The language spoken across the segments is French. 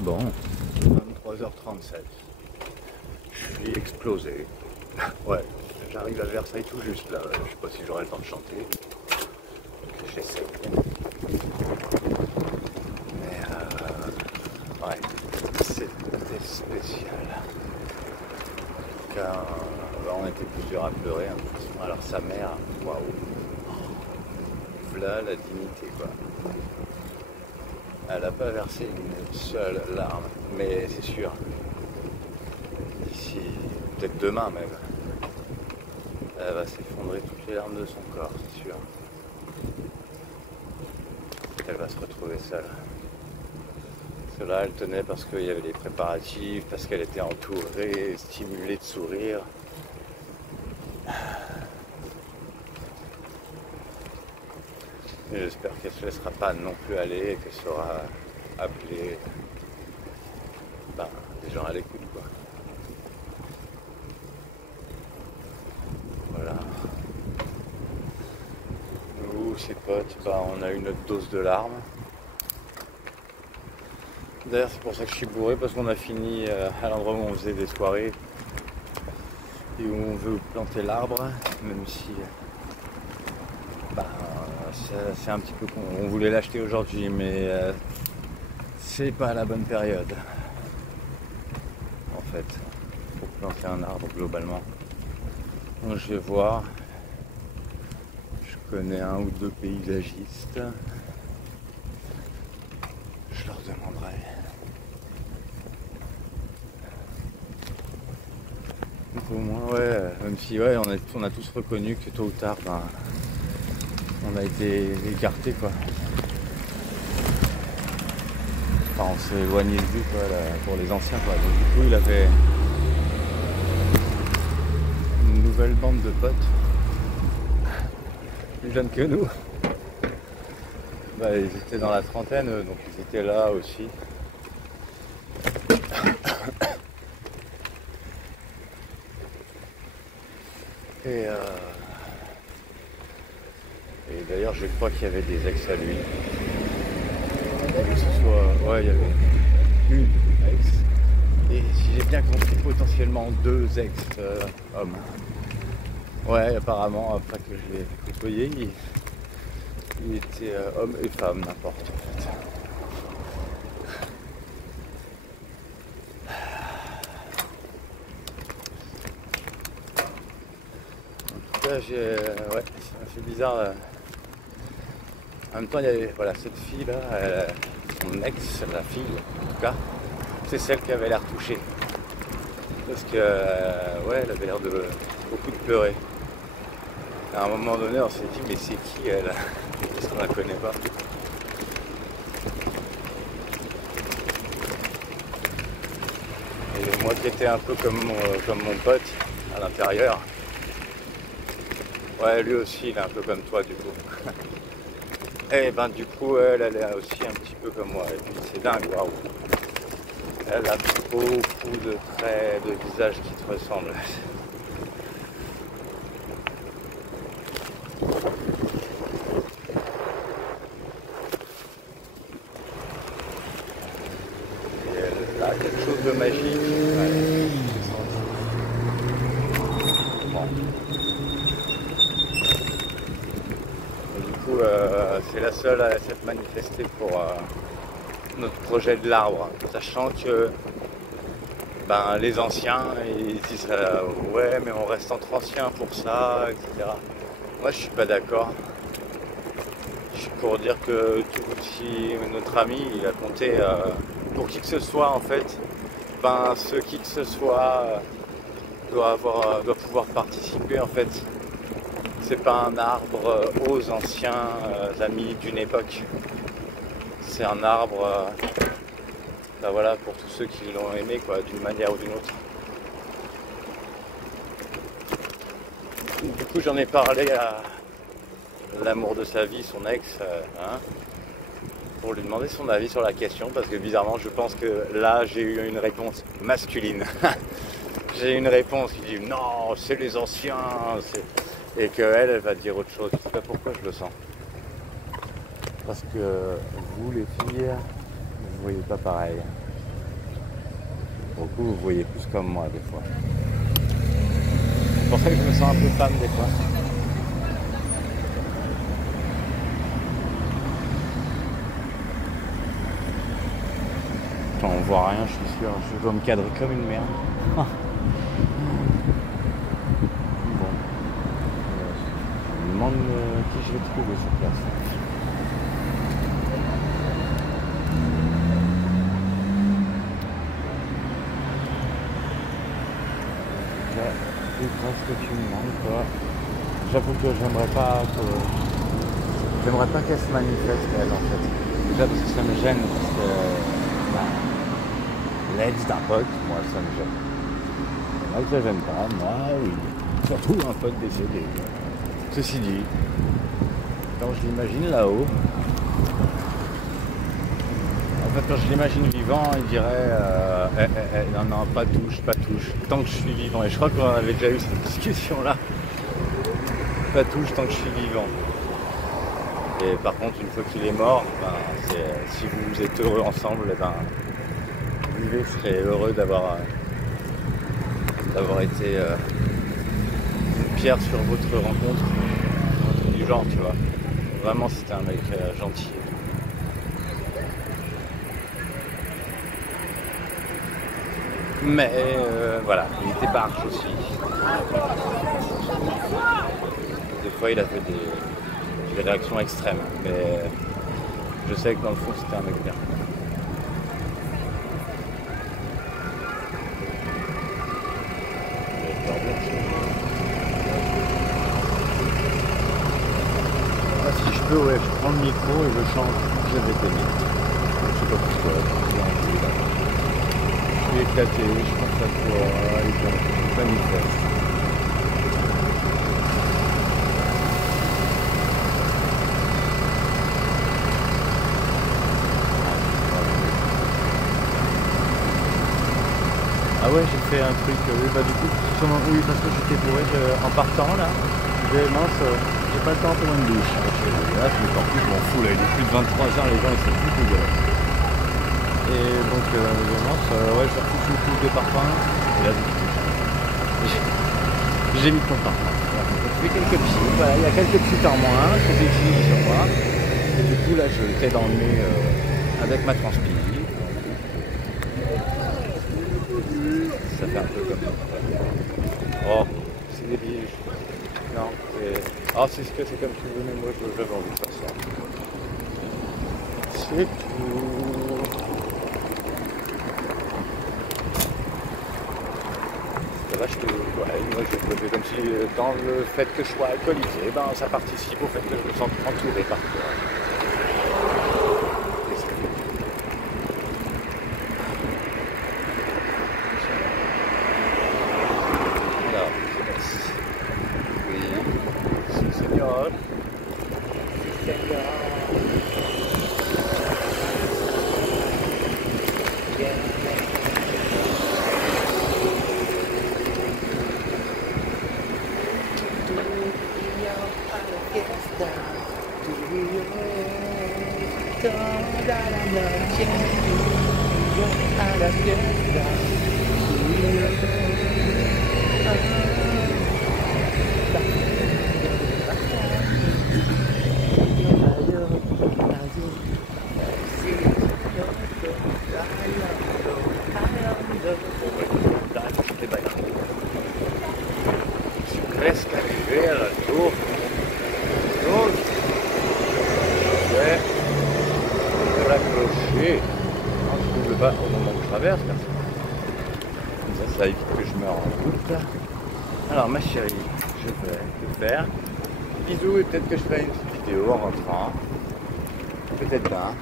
Bon, 23h37. Je suis explosé. Ouais, j'arrive à Versailles tout juste là. Je sais pas si j'aurai le temps de chanter. J'essaie. Mais ouais, c'était spécial. En tout cas, on était plusieurs à pleurer. Hein. Alors sa mère, waouh. Voilà la dignité quoi. Elle n'a pas versé une seule larme, mais c'est sûr, d'ici, peut-être demain même, elle va s'effondrer toutes les larmes de son corps, c'est sûr. Elle va se retrouver seule. Cela, elle tenait parce qu'il y avait des préparatifs, parce qu'elle était entourée, stimulée de sourires. Et j'espère qu'elle ne se laissera pas non plus aller et qu'elle saura appeler des gens à l'écoute quoi. Voilà. Nous, ses potes, on a eu notre dose de larmes. D'ailleurs c'est pour ça que je suis bourré parce qu'on a fini à l'endroit où on faisait des soirées et où on veut planter l'arbre, même si c'est un petit peu con. On voulait l'acheter aujourd'hui mais c'est pas la bonne période en fait pour planter un arbre globalement. Donc je vais voir, je connais un ou deux paysagistes, je leur demanderai. Donc au moins même si on a tous reconnu que tôt ou tard on a été écartés quoi. Enfin, on s'est éloigné de vue quoi, là, pour les anciens quoi. Donc du coup il avait une nouvelle bande de potes, plus jeunes que nous. Ils étaient dans la trentaine, donc ils étaient là aussi. Et d'ailleurs je crois qu'il y avait des ex à lui. Que ce soit. Ouais, il y avait une ex. Et si j'ai bien compris, potentiellement deux ex-hommes. Ouais, apparemment, après que je l'ai côtoyé, il était homme et femme, n'importe en fait. En tout cas, ça m'a fait bizarre. En même temps, il y avait cette fille là, son ex, la fille en tout cas, c'est celle qui avait l'air touchée. Parce que elle avait l'air de beaucoup de pleurer. À un moment donné, on s'est dit mais c'est qui elle? Parce qu'on la connaît pas. Et moi qui étais un peu comme mon pote à l'intérieur. Ouais, lui aussi, il est un peu comme toi du coup. Et du coup, elle est aussi un petit peu comme moi. Et puis c'est dingue, waouh. Elle a beaucoup de traits de visage qui te ressemblent. Et elle a quelque chose de magique. Ouais, bon. Et du coup, c'est la seule à s'être manifestée pour notre projet de l'arbre, sachant que les anciens ils disent ouais mais on reste entre anciens pour ça, etc. Moi je suis pas d'accord. Je suis pour dire que si notre ami il a compté pour qui que ce soit en fait, ce qui que ce soit doit pouvoir participer en fait. C'est pas un arbre aux anciens amis d'une époque. C'est un arbre pour tous ceux qui l'ont aimé quoi, d'une manière ou d'une autre. Du coup j'en ai parlé à l'amour de sa vie, son ex, pour lui demander son avis sur la question, parce que bizarrement je pense que là j'ai eu une réponse masculine. J'ai eu une réponse qui dit non c'est les anciens, et qu'elle va dire autre chose. Je sais pas pourquoi je le sens. Parce que vous les filles, vous voyez pas pareil. Pour le coup, vous voyez plus comme moi des fois. C'est pour ça que je me sens un peu femme des fois. Quand on voit rien, je suis sûr, je dois me cadrer comme une merde. Bon. Je me demande qui je vais trouver sur place. C'est ce que tu me demandes, quoi. J'avoue que j'aimerais pas qu'elle se manifeste, elle, en fait. Déjà parce que ça me gêne, parce que l'aide d'un pote, moi ça me gêne. Moi que ça gêne pas, moi oui. Surtout un pote décédé. Ceci dit, quand je l'imagine là-haut, en fait quand je l'imagine vivant, il dirait non, pas touche, tant que je suis vivant. Et je crois qu'on avait déjà eu cette discussion là. Pas touche tant que je suis vivant. Et par contre, une fois qu'il est mort, si vous êtes heureux ensemble, vivez, serez heureux d'avoir été une pierre sur votre rencontre, un truc du genre, tu vois. Vraiment, c'était un mec gentil. Mais voilà, il était barge aussi. Des fois, il avait des réactions extrêmes, mais je sais que dans le fond, c'était un mec bien. Si je peux, ouais, je prends le micro et je chante Je vais t'aimer. Je sais pas pourquoi. Je suis éclaté, je pense à toi, et ça manifeste. Ah ouais, j'ai fait un truc, oui, bah du coup, oui, parce que j'étais bourré en partant là, mince, j'ai pas le temps pour une douche. Là, mais en plus, je m'en fous, là, il est plus de 23h, les gens ils sont plus dégueulasses. Et donc, mince, ouais, je retouche une couche de parfum, et là, j'ai mis ton parfum. Voilà, donc, je fais quelques petits, voilà, il y a quelques petits en moins que j'ai utilisés sur moi. Et du coup, là, je le tais dans le nez avec ma transpi. Ça fait un peu comme ça. Oh, c'est des biches. Non, c'est... Ah, c'est ce que c'est comme tu veux, mais moi j'avais envie de faire ça. C'est tout. Là, moi je fais comme si dans le fait que je sois alcoolisé, ça participe au fait que je me sente entouré par toi. Presque arrivé à la tour. Donc, je vais raccrocher. Non, je ne double pas au moment où je traverse. Comme ça évite que je meure en route. Alors, ma chérie, je vais te faire bisous et peut-être que je ferai une petite vidéo en rentrant. Peut-être bien.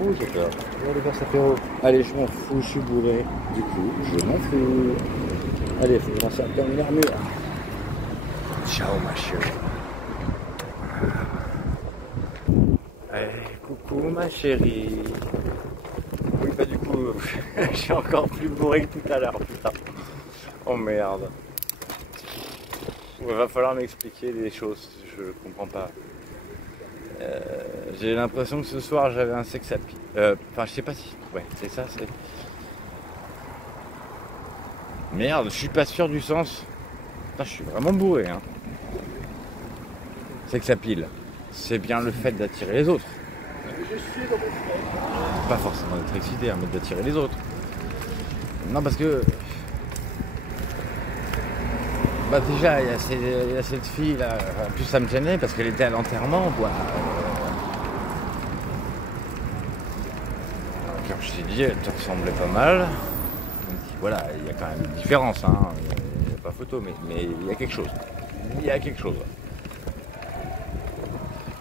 Oh, j'ai peur. Je vais aller faire cet apéro. Allez, je m'en fous, je suis bourré. Du coup, je m'en fous. Allez, il faut que je m'en dans une armure. Ciao, ma chérie. Allez, coucou, ma chérie. Oui, bah du coup, je suis encore plus bourré que tout à l'heure, putain. Oh merde. Il va falloir m'expliquer des choses, je comprends pas. J'ai l'impression que ce soir j'avais un sex appeal. Enfin, je sais pas si. Ouais, c'est ça, c'est. Merde, je suis pas sûr du sens. Putain, je suis vraiment bourré, hein. Sex appeal, c'est bien le fait d'attirer les autres. Pas forcément d'être excité, hein, mais d'attirer les autres. Non, parce que. Bah, déjà, il y a cette fille là. En plus, ça me gênait parce qu'elle était à l'enterrement, quoi. Comme je t'ai dit, elle te ressemblait pas mal. Donc, voilà, il y a quand même une différence, hein. Il n'y a pas photo, mais il y a quelque chose. Il y a quelque chose.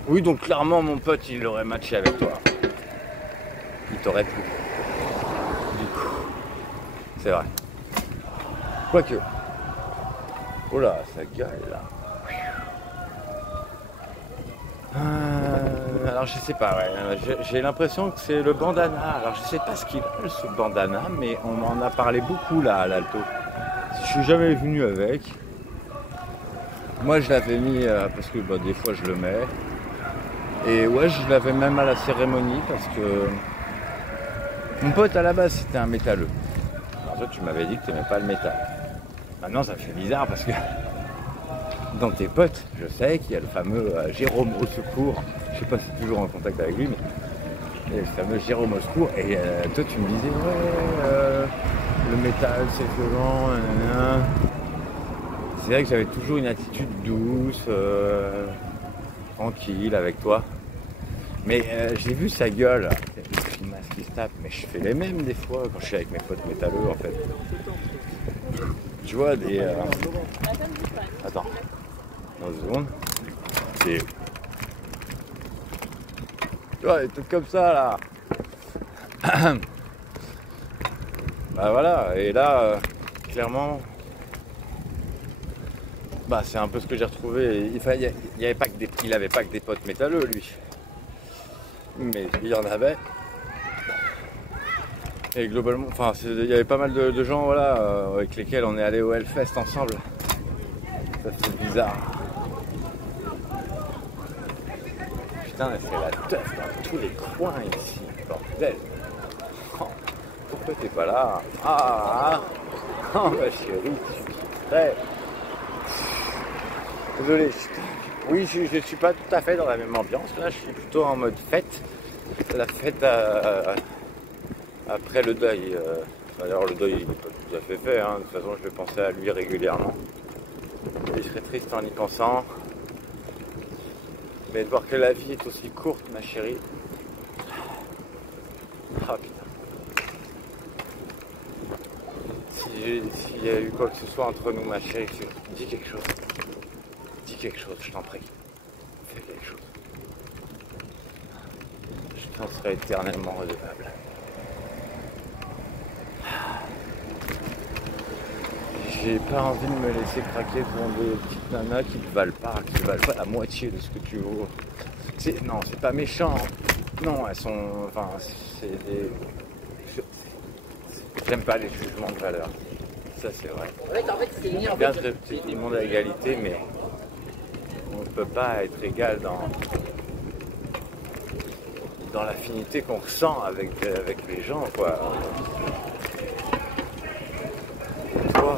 Oui, donc clairement, mon pote, il aurait matché avec toi. Il t'aurait plu. Du coup, c'est vrai. Quoique. Oh là, ça gueule là. Alors je sais pas, ouais. J'ai l'impression que c'est le bandana. Alors je sais pas ce qu'il a ce bandana, mais on m'en a parlé beaucoup là à l'Alto. Je suis jamais venu avec. Moi je l'avais mis parce que bah, des fois je le mets. Et ouais, je l'avais même à la cérémonie parce que mon pote à la base c'était un métalleux. Alors toi tu m'avais dit que tu n'aimais pas le métal. Maintenant ça fait bizarre parce que dans tes potes, je sais qu'il y a le fameux Jérôme au secours. Je sais pas si tu es toujours en contact avec lui, mais il y a le fameux Jérôme au secours. Et toi tu me disais ouais, le métal c'est violent. C'est vrai que j'avais toujours une attitude douce, tranquille avec toi. Mais j'ai vu sa gueule, il m'a qui se tape, mais je fais les mêmes des fois quand je suis avec mes potes métalleux en fait. Tu vois des. Attends, dans 2 secondes. C'est. Tu vois, des trucs comme ça là. Bah voilà, et là, clairement. Bah c'est un peu ce que j'ai retrouvé. Il avait pas que des potes métalleux lui. Mais il y en avait. Et globalement, enfin, il y avait pas mal de gens, voilà, avec lesquels on est allé au Hellfest ensemble. Ça c'est bizarre. Putain, elle fait la teuf dans tous les coins ici, bordel. Oh, pourquoi t'es pas là? Oh ma chérie, ouais. Désolé, oui, je suis pas tout à fait dans la même ambiance. Là, je suis plutôt en mode fête. La fête après le deuil. D'ailleurs, le deuil, il n'est pas tout à fait. Hein. De toute façon, je vais penser à lui régulièrement. Et je serais triste en y pensant. Mais de voir que la vie est aussi courte, ma chérie. Ah putain. S'il y a eu quoi que ce soit entre nous, ma chérie, dis quelque chose. Dis quelque chose, je t'en prie. Fais quelque chose. Je t'en serai éternellement redevable. J'ai pas envie de me laisser craquer devant des petites nanas qui ne valent pas la moitié de ce que tu vaux. Non, c'est pas méchant. Non, elles sont. Enfin, c'est des. J'aime pas les jugements de valeur. Ça, c'est vrai. C'est bien ce monde à égalité, mais on ne peut pas être égal dans l'affinité qu'on ressent avec les gens, quoi. Toi,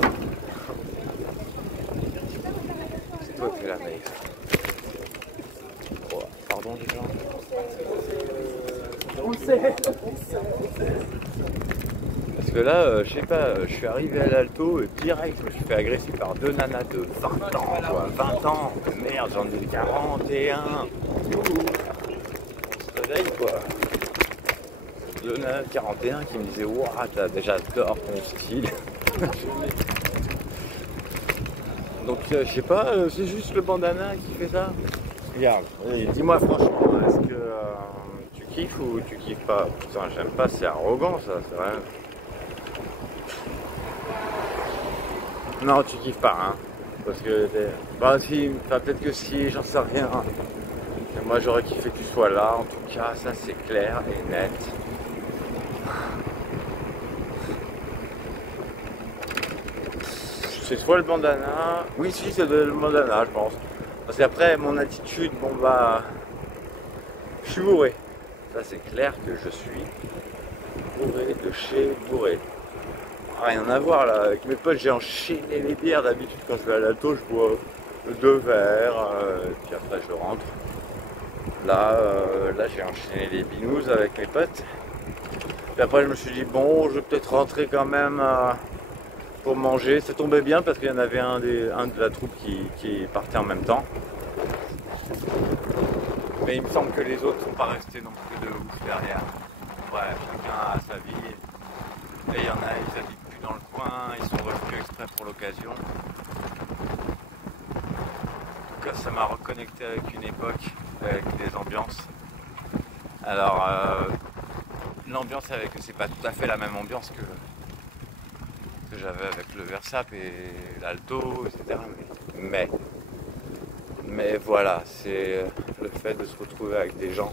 c'est toi qui es la meilleure. Oh, pardon les gens. On le sait. Parce que là, je sais pas, je suis arrivé à l'Alto et direct je me suis fait agresser par 2 nanas de 20 ans, quoi. 20 ans, merde, j'en ai 41. On se réveille, quoi. 2 nanas de 41 qui me disaient ouah, j'adore ton style. Donc je sais pas, c'est juste le bandana qui fait ça. Regarde, dis-moi franchement, est-ce que tu kiffes ou tu kiffes pas? Putain, j'aime pas, c'est arrogant ça, c'est vrai. Non, tu kiffes pas, hein. Parce que bah si, enfin, peut-être que si, j'en sais rien. Et moi j'aurais kiffé que tu sois là, en tout cas, ça c'est clair et net. C'est soit le bandana, oui si c'est le bandana je pense. Parce qu'après mon attitude, bon bah, Je suis bourré. Ça c'est clair que je suis bourré de chez bourré. Rien à voir là, avec mes potes j'ai enchaîné les bières. D'habitude quand je vais à l'alto je bois 2 verres, puis après je rentre. Là j'ai enchaîné les binous avec mes potes. Puis après je me suis dit bon je vais peut-être rentrer quand même pour manger. Ça tombait bien parce qu'il y en avait un de la troupe qui partait en même temps. Mais il me semble que les autres sont pas restés non plus de ouf derrière. Bref, chacun a sa vie. Et il y en a, ils habitent plus dans le coin, ils sont revenus exprès pour l'occasion. Donc ça m'a reconnecté avec une époque, avec des ambiances. Alors l'ambiance avec c'est pas tout à fait la même ambiance que j'avais avec le Versap et l'Alto, etc. Mais voilà, c'est le fait de se retrouver avec des gens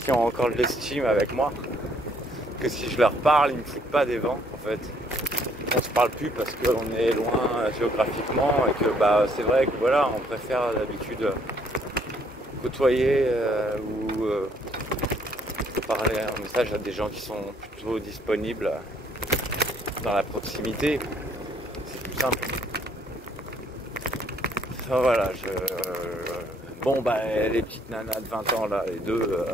qui ont encore de l'estime avec moi, que si je leur parle, ils me foutent pas des vents en fait. On se parle plus parce qu'on est loin géographiquement et que c'est vrai que voilà, on préfère d'habitude côtoyer ou parler en message à des gens qui sont plutôt disponibles dans la proximité. C'est plus simple. Enfin, voilà, les petites nanas de 20 ans là, les deux,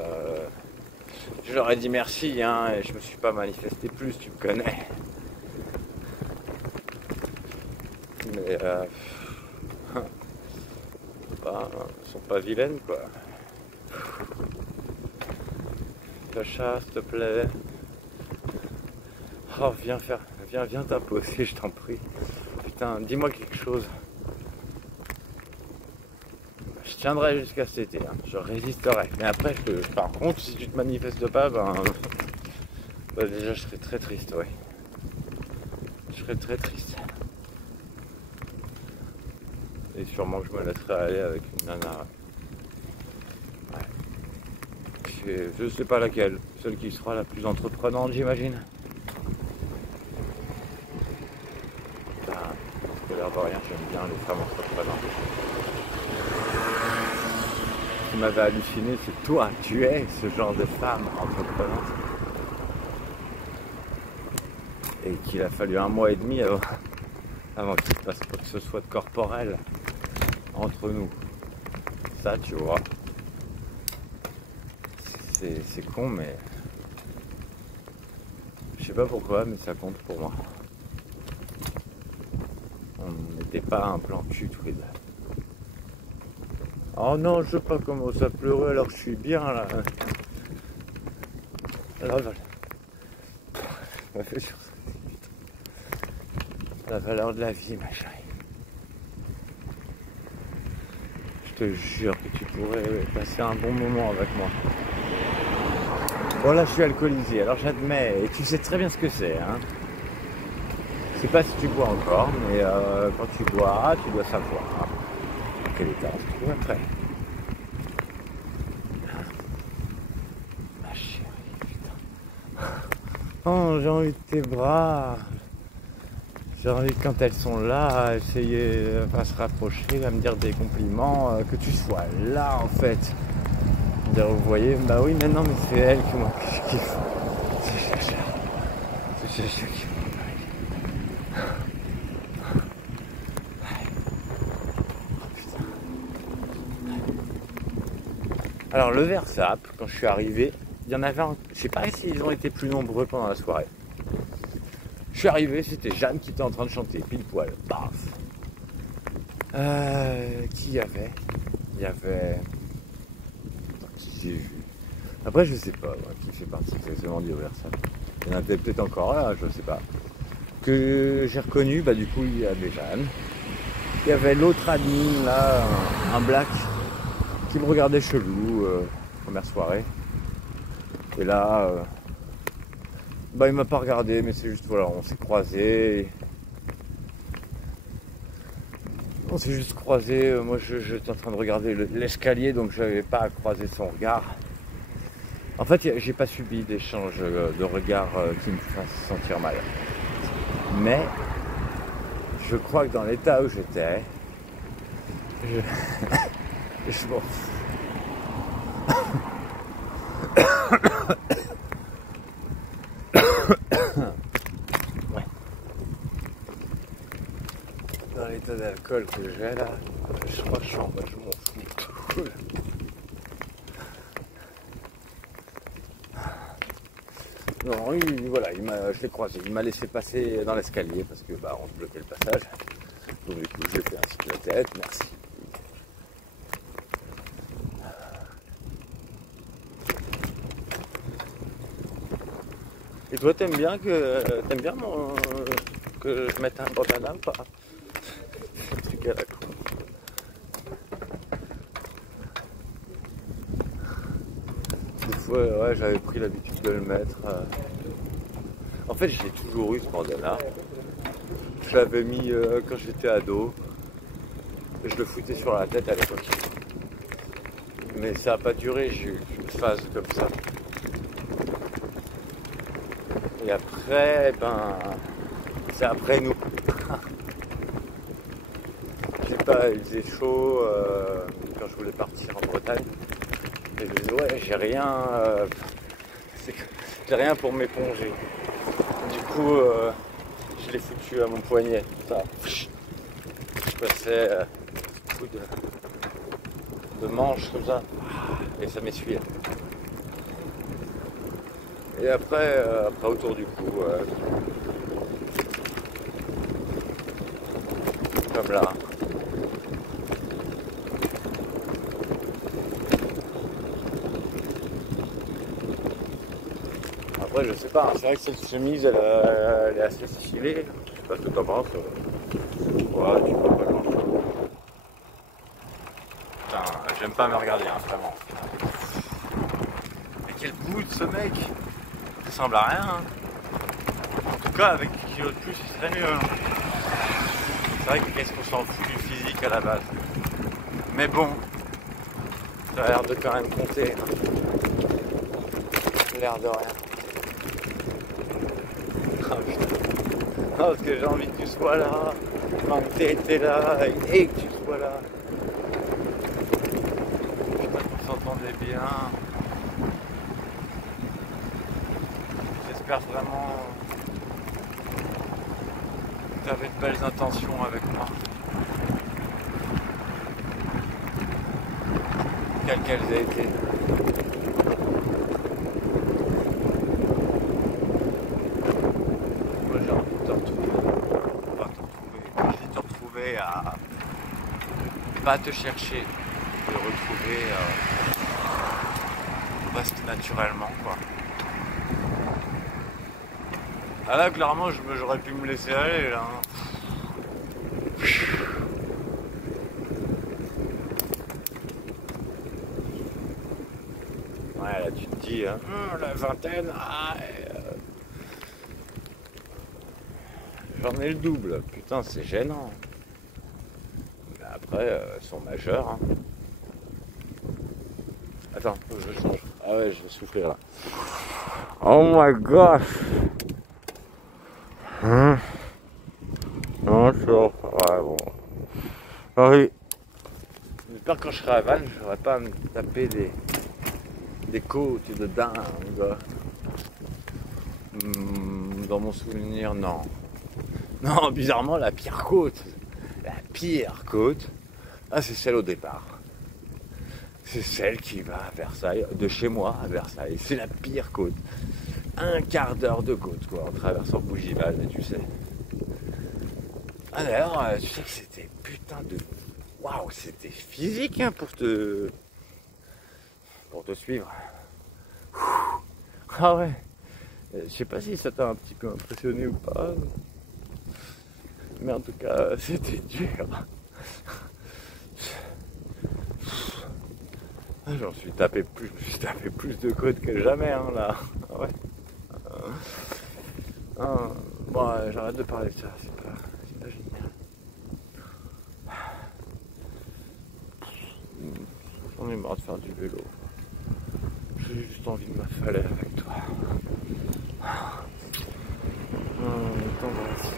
je leur ai dit merci et je me suis pas manifesté plus, tu me connais. Mais elles sont pas vilaines quoi. Sacha, s'il te plaît. Oh viens t'imposer, je t'en prie. Putain, dis-moi quelque chose. Je tiendrai jusqu'à cet été, je résisterai. Mais après, par contre, si tu te manifestes pas, déjà je serais très triste, ouais. Je serais très triste. Et sûrement que je me laisserai aller avec une nana. Ouais. Je sais pas laquelle, celle qui sera la plus entreprenante, j'imagine. Parce que l'air de rien, j'aime bien les femmes entreprenantes. Ce qui m'avait halluciné, c'est toi, tu es ce genre de femme entreprenante. Et qu'il a fallu 1 mois et demi avant qu'il se passe quoi que ce soit de corporel entre nous. Ça, tu vois, c'est con, mais je sais pas pourquoi, mais ça compte pour moi. On n'était pas un plan cul tous les deux. Oh non, je sais pas comment ça pleurer alors que je suis bien là. Alors voilà. Ça fait sur ça. La valeur de la vie, ma chérie. Je te jure que tu pourrais passer un bon moment avec moi. Bon là je suis alcoolisé, alors j'admets, et tu sais très bien ce que c'est, hein. Je sais pas si tu bois encore, mais quand tu bois, tu dois savoir dans quel état on se trouve après. Ma chérie, putain. Oh, j'ai envie de tes bras. J'ai envie quand elles sont là, à essayer à se rapprocher, à me dire des compliments, que tu sois là en fait. Dire, vous voyez, bah oui, mais non, mais c'est elle que moi que je kiffe. C'est Chacha. C'est Chacha qui me Oh putain. Alors le Versap, quand je suis arrivé, il y en avait un. Je sais pas s'ils ont été plus nombreux pendant la soirée. Je suis arrivé, c'était Jeanne qui était en train de chanter, pile poil, paf. Qui y avait? Il y avait... Qui j'ai vu? Après, je sais pas qui fait partie exactement du Versap. Il y en a peut-être encore là, je sais pas. Que j'ai reconnu, du coup, il y avait Jeanne. Il y avait l'autre admin là, un black, qui me regardait chelou, première soirée. Et là... il m'a pas regardé, mais c'est juste, voilà, on s'est croisés. On s'est juste croisés. Moi, j'étais en train de regarder l'escalier, donc je n'avais pas à croiser son regard. En fait, j'ai pas subi d'échange de regards qui me fassent sentir mal. Mais, je crois que dans l'état où j'étais, Et je m'en fous. Ouais. Dans l'état d'alcool que j'ai là, je crois que je m'en fous. Non, voilà, je l'ai croisé, il m'a laissé passer dans l'escalier parce que on se bloquait le passage. Donc du coup je lui ai fait un signe de tête, merci. Et toi t'aimes bien que je mette un bandana ou pas? Un truc à la con. Des fois ouais, j'avais pris l'habitude de le mettre. En fait j'ai toujours eu ce bandana. Je l'avais mis quand j'étais ado. Je le foutais sur la tête à l'époque. Mais ça n'a pas duré, j'ai eu une phase comme ça. Et après, c'est après nous. Il faisait chaud quand je voulais partir en Bretagne. Et je disais ouais, j'ai rien pour m'éponger. Du coup, je l'ai foutu à mon poignet. Ça. Je passais un coup de manche comme ça. Et ça m'essuyait. Et après autour du cou, comme là. Après je sais pas, c'est vrai que cette chemise elle est assez stylée. Je sais pas ce que t'en penses. Ouais, tu vois pas grand chose. Putain, j'aime pas me regarder, hein, vraiment. Mais quel bout de ce mec! Ça ressemble à rien. Hein. En tout cas, avec 10 kilos de plus, il serait mieux. Hein. C'est vrai que qu'est-ce qu'on s'en fout du physique à la base. Mais bon, ça a l'air de quand même compter. Hein. L'air de rien. Ah putain. Non, parce que j'ai envie que tu sois là. Enfin, que t'es là et que tu sois là. Putain, qu'on s'entendait bien. J'espère vraiment que tu avais de belles intentions avec moi. Quelles qu'elles aient été. Moi j'ai envie de te retrouver. Pas te retrouver. J'ai envie de te retrouver à pas te chercher. De retrouver presque naturellement quoi. Ah là clairement j'aurais pu me laisser aller là. Ouais là tu te dis la vingtaine, j'en ai le double, putain c'est gênant. Mais après ils sont majeurs. Hein. Attends, je change. Ah ouais je vais souffrir là. Oh my gosh. Non, ouais, bon. Ah oui. J'espère que quand je serai à Vannes, je n'aurai pas à me taper des côtes de dingue. Dans mon souvenir, non. Non, bizarrement, la pire côte, c'est celle au départ. C'est celle qui va à Versailles, de chez moi à Versailles. C'est la pire côte. Un quart d'heure de côte, quoi, en traversant Bougival, mais tu sais. Ah d'ailleurs, tu sais que c'était putain de... Waouh, c'était physique hein, pour te suivre. Ah ouais. Je sais pas si ça t'a un petit peu impressionné ou pas. Mais en tout cas, c'était dur. Je me suis tapé plus de côtes que jamais hein, là. Ah ouais. Bon, j'arrête de parler de ça, c'est pas génial. J'en ai marre de faire du vélo. J'ai juste envie de m'affaler avec toi. T'embrasse.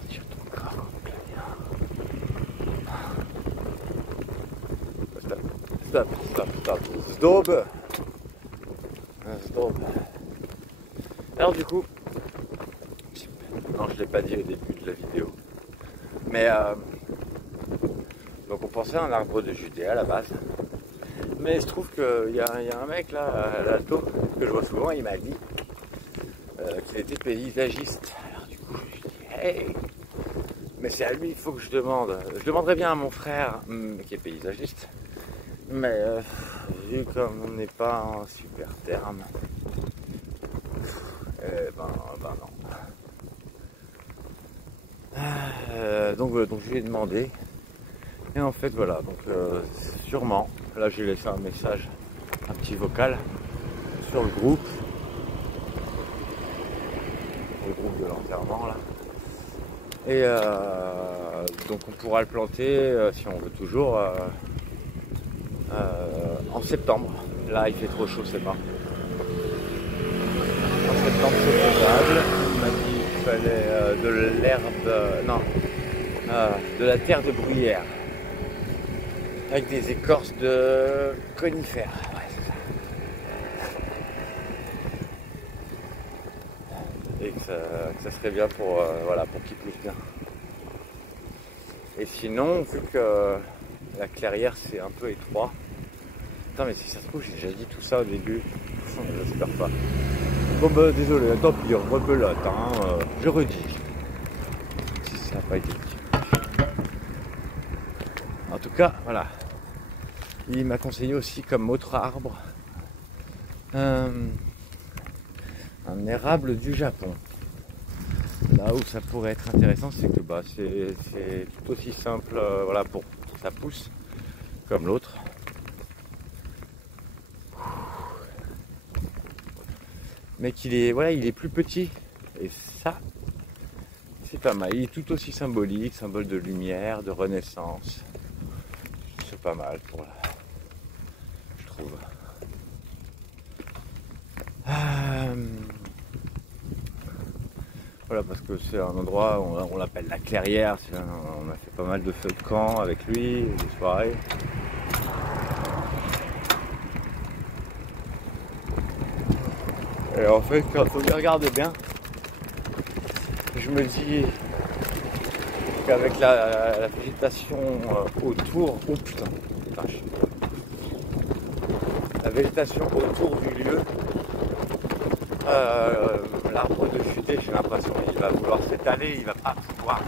Sentir ton corps comme le mien. Stop. Zdob. Alors du coup, non, je l'ai pas dit au début de la vidéo, mais donc on pensait à un arbre de Judée à la base, mais il se trouve qu'il y a un mec là à l'alto que je vois souvent, il m'a dit qu'il était paysagiste. Alors du coup, je lui ai dit hey, mais c'est à lui il faut que je demande. Je demanderais bien à mon frère qui est paysagiste, mais vu comme on n'est pas en super terme, ben non. Donc je lui ai demandé. Et en fait voilà, donc sûrement, là j'ai laissé un message, un petit vocal sur le groupe de l'enterrement là. Et donc on pourra le planter si on veut toujours en septembre. Là il fait trop chaud, c'est pas. En septembre c'est faisable. Il m'a dit qu'il fallait de l'herbe, de la terre de bruyère. Avec des écorces de conifères. Ouais, c'est ça. Et que ça serait bien pour qu'il pousse bien. Et sinon, vu que la clairière c'est un peu étroit. Putain, mais si ça se trouve, j'ai déjà dit tout ça au début. J'espère pas. Bon bah désolé, tant pis, on rebelote, je redis. Si ça n'a pas été dit. En tout cas, voilà. Il m'a conseillé aussi comme autre arbre un érable du Japon. Là où ça pourrait être intéressant, c'est que c'est tout aussi simple, pour que ça pousse comme l'autre. Mais il est plus petit. Et ça, c'est pas mal. Il est tout aussi symbolique, symbole de lumière, de renaissance. C'est pas mal pour là, je trouve. Voilà, parce que c'est un endroit, on l'appelle la clairière. On a fait pas mal de feux de camp avec lui, des soirées. Et en fait, quand on y regarde bien, je me dis qu'avec la végétation autour, la végétation autour du lieu, l'arbre de Judée, j'ai l'impression qu'il va vouloir s'étaler, il va pas pouvoir.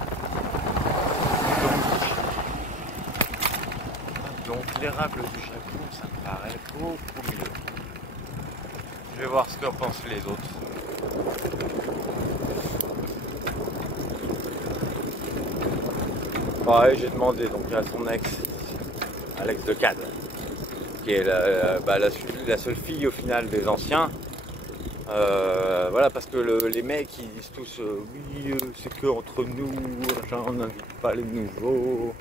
Donc l'érable du Japon, ça me paraît beaucoup mieux. Je vais voir ce qu'en pensent les autres. Pareil, j'ai demandé donc à son ex, Alex de Cade, qui est la seule fille au final des anciens. Parce que les mecs ils disent tous oui c'est que entre nous, on n'invite pas les nouveaux.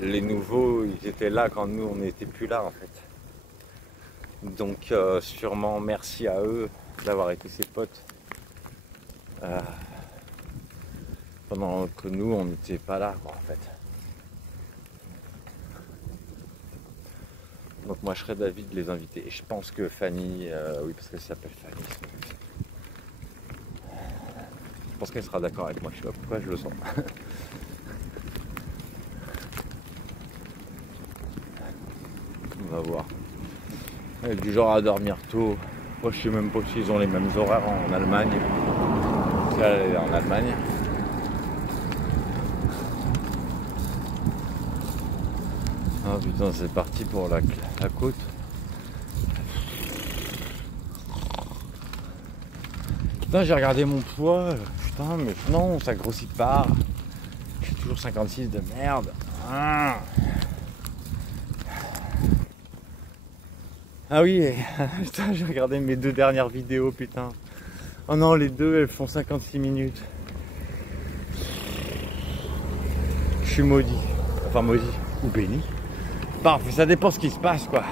Les nouveaux ils étaient là quand nous on n'était plus là en fait. Donc sûrement merci à eux d'avoir été ses potes pendant que nous on n'était pas là en fait. Donc moi je serais d'avis de les inviter. Et je pense que Fanny, oui parce qu'elle s'appelle Fanny. Je pense qu'elle sera d'accord avec moi, je sais pas pourquoi je le sens. On va voir. Elle est du genre à dormir tôt. Moi je sais même pas s'ils ont les mêmes horaires en Allemagne. Elle est en Allemagne. Ah putain c'est parti pour la côte. Putain j'ai regardé mon poids. Putain mais non ça grossit pas. Je suis toujours 56 de merde. Ah oui, putain j'ai regardé mes 2 dernières vidéos putain. Oh non les 2 elles font 56 minutes. Je suis maudit. Enfin maudit ou béni. Parfait, ça dépend ce qui se passe quoi.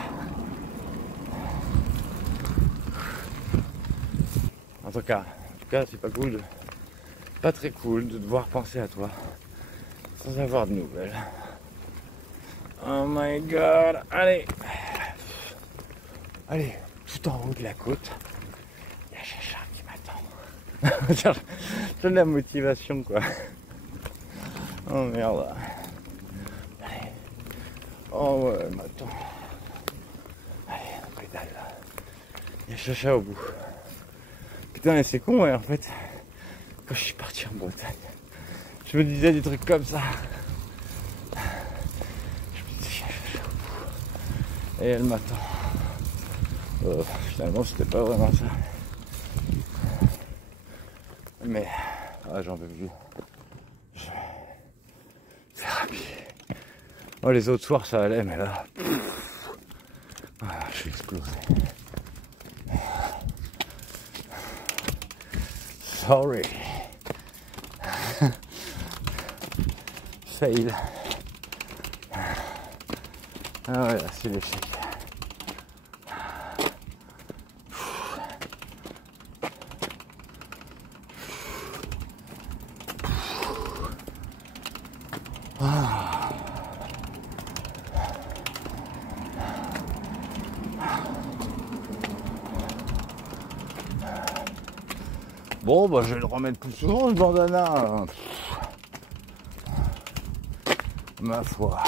En tout cas c'est pas cool, pas très cool de devoir penser à toi sans avoir de nouvelles. Oh my god. Allez. Allez, tout en haut de la côte. Il y a Chacha qui m'attend. J'ai de la motivation quoi. Oh merde. Allez. Oh ouais, elle m'attend. Allez, on pédale. Il y a Chacha au bout. Putain, mais c'est con, ouais, en fait. Quand je suis parti en Bretagne, je me disais des trucs comme ça. Je me disais, il y a Chacha au bout. Et elle m'attend. Finalement, c'était pas vraiment ça. Mais, j'en veux plus. C'est rapide. Oh, les autres soirs, ça allait, mais là... je suis explosé. Sorry. Fail. Ah ouais, là, c'est l'échec. Bon, bah, je vais le remettre plus souvent, ce bandana. Ma foi.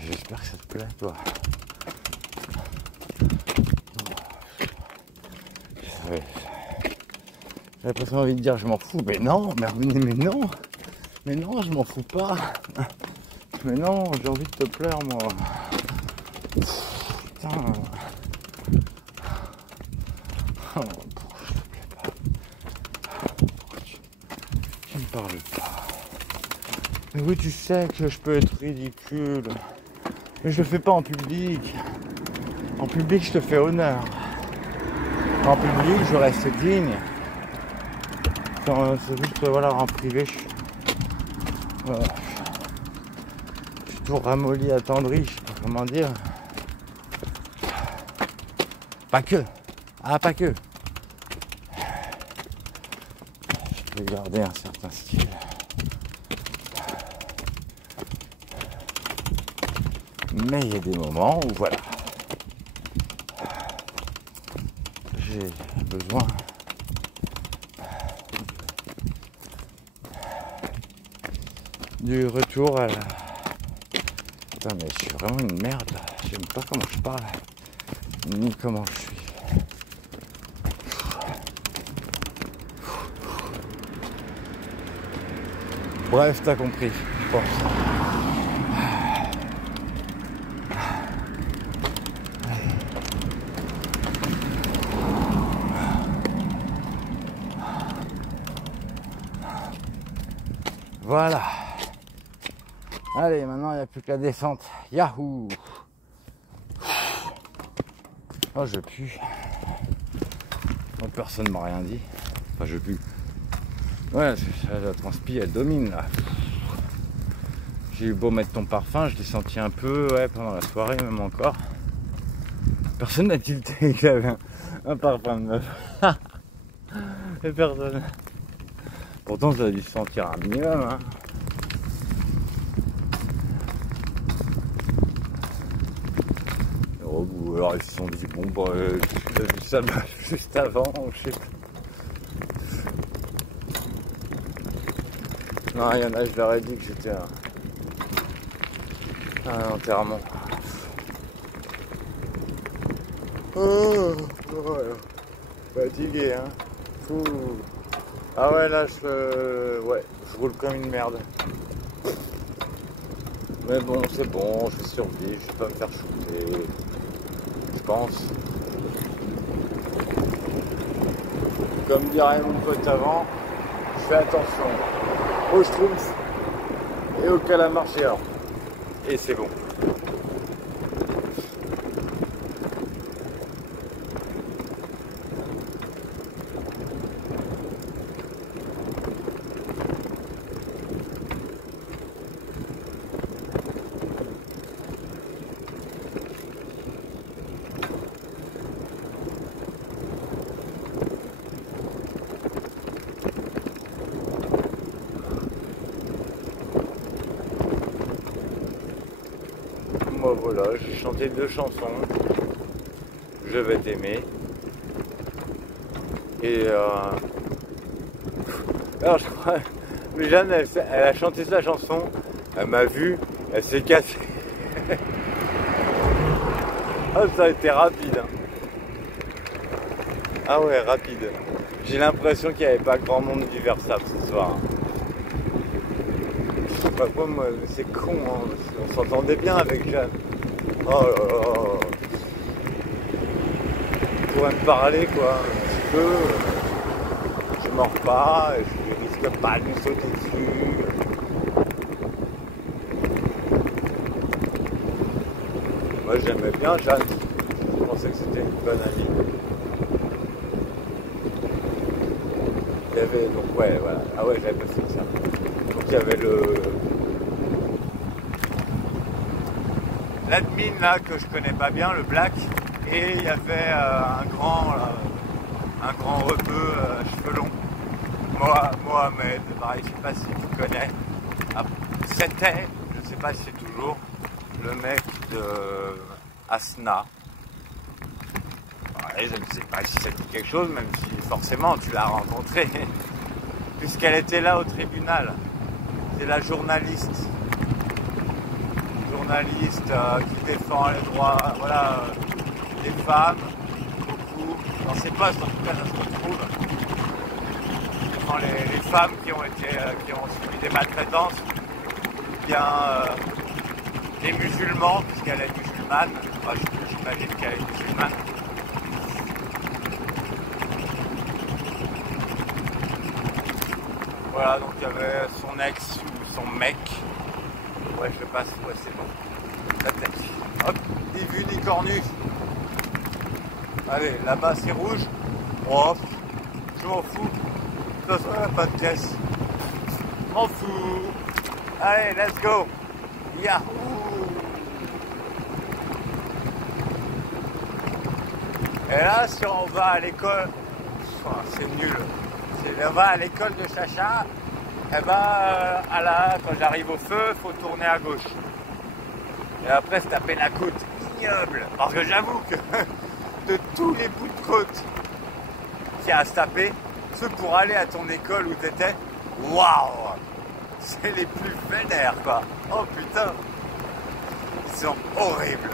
J'espère que ça te plaît, toi. J'avais presque envie de dire je m'en fous, mais non, mais non, je m'en fous pas. Mais non, j'ai envie de te plaire, moi. Putain. Oh, pourquoi je te plais pas? Pourquoi tu me parles pas? Mais oui, tu sais que je peux être ridicule. Mais je le fais pas en public. En public, je te fais honneur. En public, je reste digne. C'est juste, voilà, en privé, je suis tout ramolli, attendri, je sais pas comment dire. Pas que. Ah, pas que. Je peux garder un certain style. Mais il y a des moments où, voilà, j'ai besoin du retour à la... Putain, mais je suis vraiment une merde là. J'aime pas comment je parle, ni comment je suis. Bref, t'as compris, je pense. Voilà. Allez, maintenant il n'y a plus que la descente. Yahoo! Oh, je pue. Oh, personne ne m'a rien dit. Enfin, je pue. Ouais, la transpi, elle domine là. J'ai eu beau mettre ton parfum, je l'ai senti un peu, ouais, pendant la soirée, même encore. Personne n'a tilté qu'il avait un parfum de meuf. Et personne. Pourtant, ça a dû se sentir un minimum, hein. Ou alors ils se sont dit, bon, bah, j'ai vu ça juste avant, je sais pas. Non, il y en a, je leur ai dit que j'étais à un enterrement. Oh, fatigué, hein. Fou. Ah ouais, là, je roule comme une merde. Mais bon, c'est bon, je vais survivre, je vais pas me faire shooter. Je pense. Comme dirait mon pote avant, je fais attention aux schtroumpfs et aux calamars géants. Et c'est bon. voilà, j'ai chanté 2 chansons. Je vais t'aimer. Et alors je crois, mais Jeanne, elle a chanté sa chanson, elle m'a vu, elle s'est cassée. Ah, ça a été rapide. Hein. Ah ouais, rapide. J'ai l'impression qu'il n'y avait pas grand monde du Versap ce soir. Je sais pas quoi, moi, c'est con, hein. On s'entendait bien avec Jeanne. Oh là là. Il pourrait me parler, quoi, un petit peu. Je mords pas, je risque pas de me sauter dessus. Moi j'aimais bien Jeanne, je pensais que c'était une bonne amie. Il y avait donc ouais voilà. Ah ouais j'avais pas fait ça. Donc il y avait l'admin là que je connais pas bien, le Black, et il y avait un grand rebeu cheveux longs. Mohamed, pareil, je sais pas si tu connais. Ah, c'était, je sais pas si c'est toujours, le mec de Asna. Ouais, je ne sais pas si ça dit quelque chose, même si forcément tu l'as rencontrée, puisqu'elle était là au tribunal. C'est la journaliste qui défend les droits, voilà, des femmes, beaucoup, dans ses postes en tout cas ça se retrouve. Les femmes qui ont subi des maltraitances, bien les musulmans, puisqu'elle est musulmane, enfin, j'imagine qu'elle est musulmane. Voilà, donc il y avait son ex ou son mec. Ouais, je le passe, ouais, c'est bon. La tête. Hop, ni vu ni cornu. Allez, là-bas c'est rouge. Oh, je m'en fous. De toute façon, il n'y a pas de caisse. M'en fous. Allez, let's go. Yahoo. Et là, si on va à l'école, enfin, c'est nul. Si on va à l'école de Chacha, et ben, quand j'arrive au feu, il faut tourner à gauche. Et après, se taper la côte ignoble. Parce que j'avoue que de tous les bouts de côte qu'il y a à se taper, ceux pour aller à ton école où t'étais, waouh, c'est les plus vénères, quoi. Oh putain, ils sont horribles.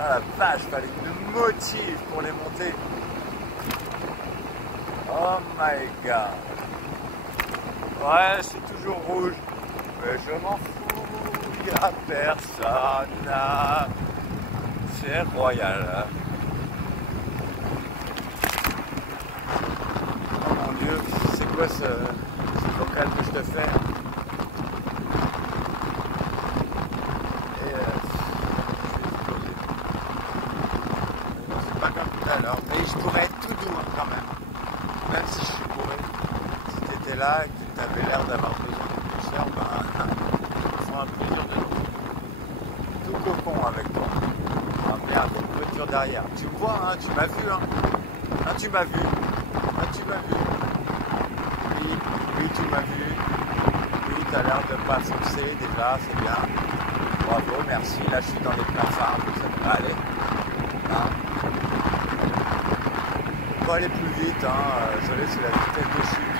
Ah la vache, fallait une motive pour les monter. Oh my god. Ouais, c'est toujours rouge, mais je m'en fous, y a personne là. C'est royal. Hein. Oh mon dieu, c'est quoi ce vocal que je te fais? Et c'est pas comme tout à l'heure, mais je pourrais être tout doux quand même si je suis bourré. Si tu étais là et que tu avais l'air d'avoir besoin de douceur, ben, ça sera un plaisir de tout cocon avec toi. Ah merde, il y a une voiture derrière. Tu me vois, hein, tu m'as vu, hein. Ah, tu m'as vu. Ah, tu m'as vu. Oui, tu m'as vu. Oui, tu as l'air de pas foncer déjà, c'est bien. Bravo, merci. Là, je suis dans les pleins phares, ça devrait aller. Hein. On va aller plus vite, hein. Désolé, c'est la vitesse de chute.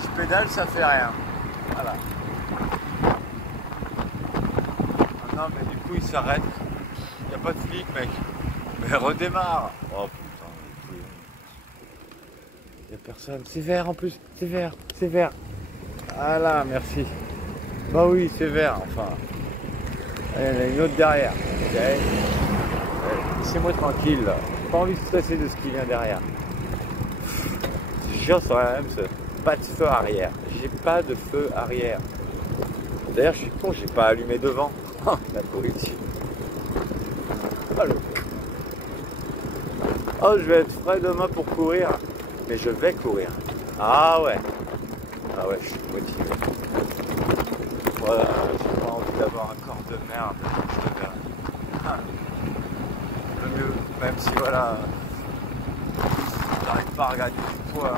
Si je pédale, ça fait rien. Voilà. Non, mais du coup, il s'arrête. Il n'y a pas de flic, mec. Mais redémarre. Oh putain, il n'y a personne. C'est vert en plus. C'est vert. C'est vert. Ah là, merci. Bah oui, c'est vert. Enfin. Il y en a une autre derrière. Okay. Laissez-moi tranquille. Là. Pas envie de stresser de ce qui vient derrière. C'est chiant sur la même. Pas de feu arrière. J'ai pas de feu arrière. D'ailleurs, je suis con. J'ai pas allumé devant. La politique. Oh, je vais être frais demain pour courir. Mais je vais courir. Ah ouais. Ah ouais, je suis motivé. Voilà, j'ai pas envie d'avoir un corps de merde. Je te verrai. Ah. Le mieux, même si voilà, j'arrive pas à gagner du poids,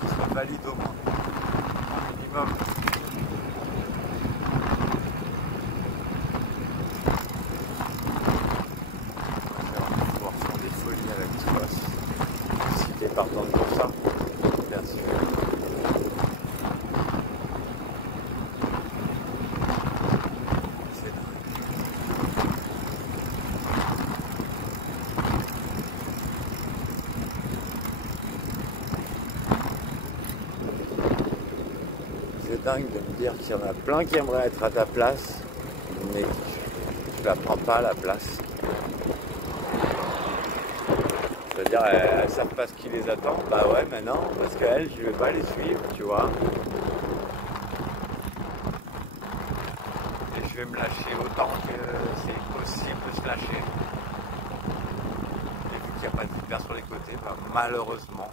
qu'il soit valide au moins. Au minimum. partante pour ça, bien sûr. C'est dingue de me dire qu'il y en a plein qui aimeraient être à ta place, mais tu la prends pas à la place. C'est-à-dire, elles savent pas ce qui les attend. Bah ouais, mais non, parce qu'elles, je vais pas les suivre, tu vois. Et je vais me lâcher autant que c'est possible de se lâcher. Et vu qu'il n'y a pas de super sur les côtés, bah malheureusement,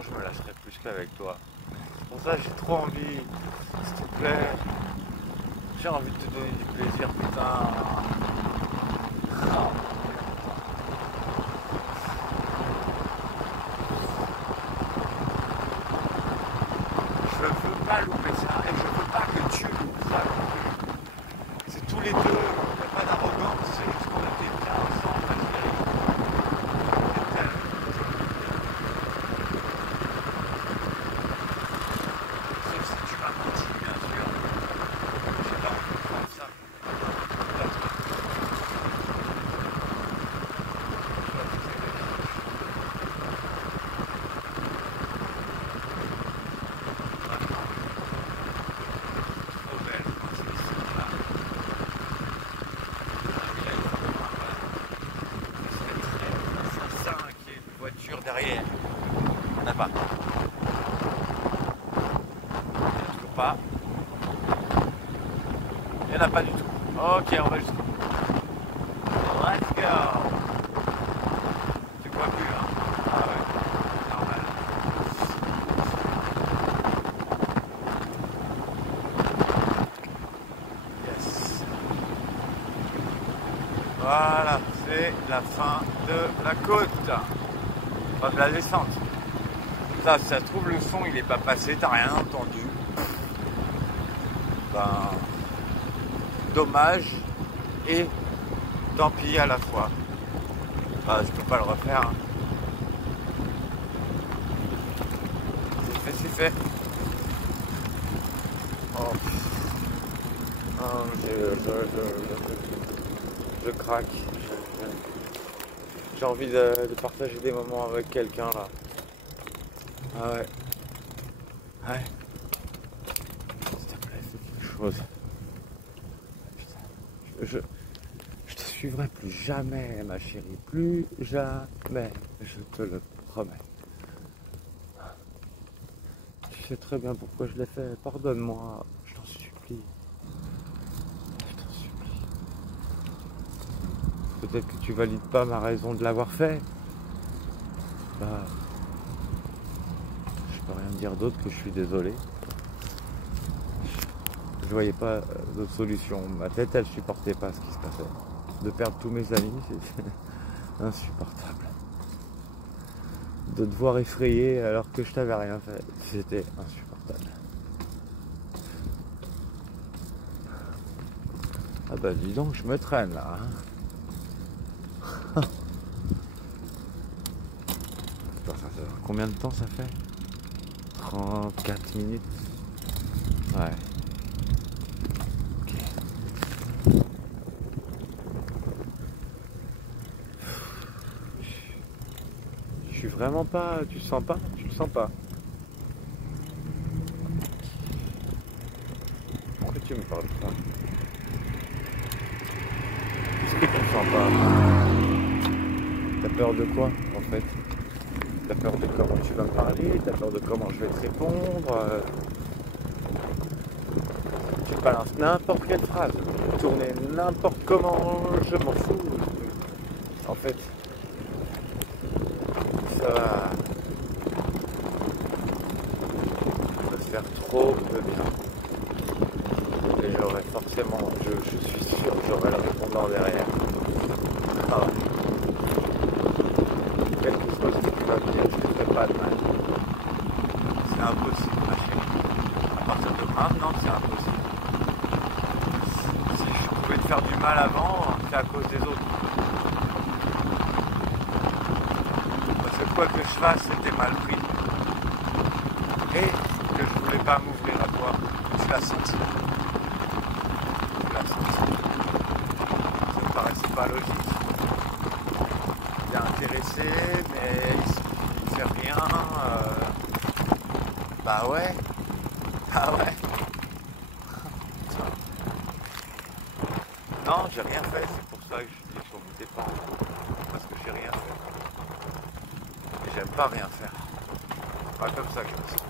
je me lâcherai plus qu'avec toi. C'est pour ça que j'ai trop envie, s'il te plaît. J'ai envie de te donner du plaisir, putain. Oh. Je veux pas louper ça et je veux pas que tu loupes ça. C'est tous les deux, il n'y a pas d'arrogance, c'est juste qu'on a fait bien ensemble. Sauf si tu m'as menti, bien sûr. J'ai pas envie de prendre ça. Derrière, on n'a pas. Toujours pas. Il n'y en a pas du tout. Ok, on va jusqu'au bout. Let's go. Tu vois plus là. Ah ouais, normal. Yes. Voilà, c'est la fin de la côte. Enfin, de la descente. Ça, si ça se trouve, le son il est pas passé, t'as rien entendu. Ben, dommage et tant pis à la fois. Ben, je peux pas le refaire. Hein. C'est fait. Oh, oh je craque. J'ai envie de partager des moments avec quelqu'un là. Ah ouais. Ouais. S'il te plaît, fais quelque chose. Putain. Je te suivrai plus jamais, ma chérie. Plus jamais. Je te le promets. Tu sais très bien pourquoi je l'ai fait. Pardonne-moi. Je t'en supplie. Je t'en supplie. Peut-être que tu valides pas ma raison de l'avoir fait. Bah, je peux rien dire d'autre que je suis désolé. Je voyais pas d'autre solution. Ma tête, elle supportait pas ce qui se passait. De perdre tous mes amis, c'était insupportable. De te voir effrayé alors que je t'avais rien fait, c'était insupportable. Ah bah dis donc, je me traîne là. Hein. Combien de temps ça fait? 34 minutes. Ouais. Ok. Je suis vraiment pas... Tu le sens pas? Tu le sens pas? Pourquoi tu me parles de ça? Qu'est-ce que tu ne sens pas? T'as peur de quoi en fait? T'as peur de comment tu vas me parler? T'as peur de comment je vais te répondre? Tu balances n'importe quelle phrase, tourner n'importe comment, je m'en fous. En fait, ça va se faire trop de bien. Et j'aurai forcément, je suis sûr que j'aurai le répondant derrière. Ah. Quelque chose que tu vas me dire, je ne te fais pas de mal. C'est impossible, ma chérie. À partir de maintenant, c'est impossible. Si je pouvais te faire du mal avant, c'est à cause des autres. quoi que je fasse, c'était mal pris. Et que je voulais pas m'ouvrir à toi. Je l'ai senti. Je l'ai senti. Ça me paraissait pas logique. Il est intéressé, mais il fait rien. Bah ouais. Ah ouais. Non, j'ai rien fait, c'est pour ça que je dis qu'on ne pas. Parce que j'ai rien fait. Et j'aime pas rien faire. C'est pas comme ça que je me suis fait.